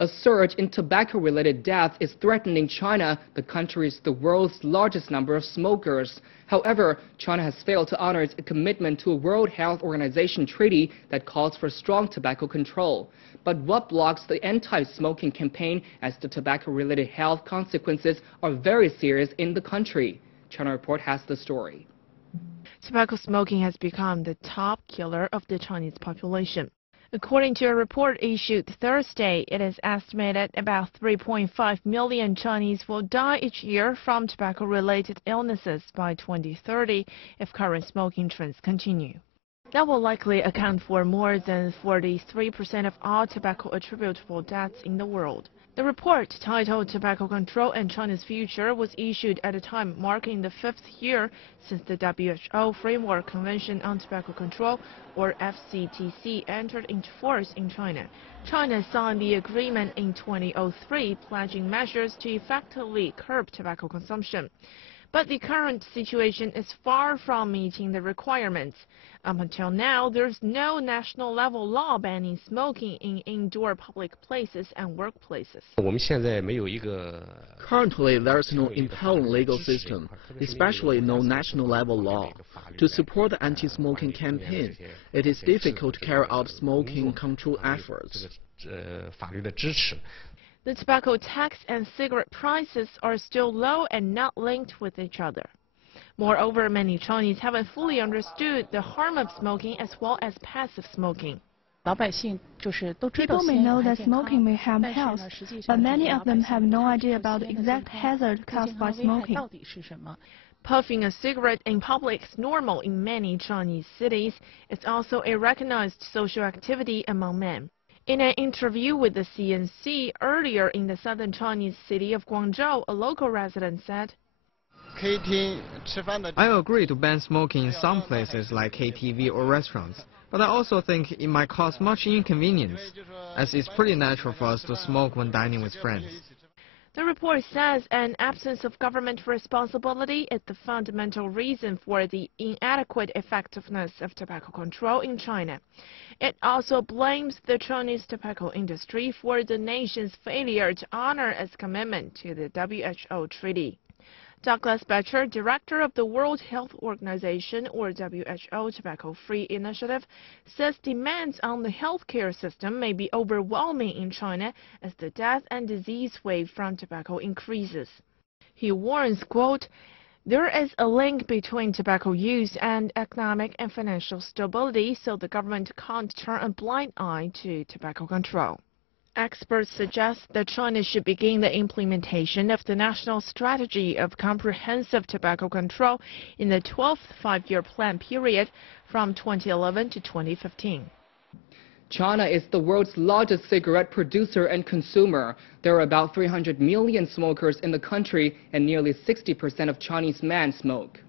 A surge in tobacco-related deaths is threatening China, the country's the world's largest number of smokers. However, China has failed to honor its commitment to a World Health Organization treaty that calls for strong tobacco control. But what blocks the anti-smoking campaign, as the tobacco-related health consequences are very serious in the country? China Report has the story. Tobacco smoking has become the top killer of the Chinese population. According to a report issued Thursday, it is estimated about 3.5 million Chinese will die each year from tobacco-related illnesses by 2030 if current smoking trends continue. That will likely account for more than 43% of all tobacco-attributable deaths in the world. The report, titled Tobacco Control and China's Future, was issued at a time marking the 5th year since the WHO Framework Convention on Tobacco Control, or FCTC, entered into force in China. China signed the agreement in 2003, pledging measures to effectively curb tobacco consumption. But the current situation is far from meeting the requirements. Up until now, there's no national-level law banning smoking in indoor public places and workplaces. Currently, there's no impelling legal system, especially no national-level law. To support the anti-smoking campaign, it is difficult to carry out smoking control efforts. The tobacco tax and cigarette prices are still low and not linked with each other. Moreover, many Chinese haven't fully understood the harm of smoking as well as passive smoking. People may know that smoking may harm health, but many of them have no idea about the exact hazard caused by smoking. Puffing a cigarette in public is normal in many Chinese cities. It's also a recognized social activity among men. In an interview with the CNC earlier in the southern Chinese city of Guangzhou, a local resident said, I agree to ban smoking in some places like KTV or restaurants, but I also think it might cause much inconvenience, as it's pretty natural for us to smoke when dining with friends. The report says an absence of government responsibility is the fundamental reason for the inadequate effectiveness of tobacco control in China. It also blames the Chinese tobacco industry for the nation's failure to honor its commitment to the WHO treaty. Douglas Betcher, director of the World Health Organization, or WHO Tobacco-Free Initiative, says demands on the healthcare system may be overwhelming in China as the death and disease wave from tobacco increases. He warns, quote, "There is a link between tobacco use and economic and financial stability, so the government can't turn a blind eye to tobacco control." Experts suggest that China should begin the implementation of the national strategy of comprehensive tobacco control in the 12th five-year plan period from 2011 to 2015. China is the world's largest cigarette producer and consumer. There are about 300 million smokers in the country, and nearly 60% of Chinese men smoke.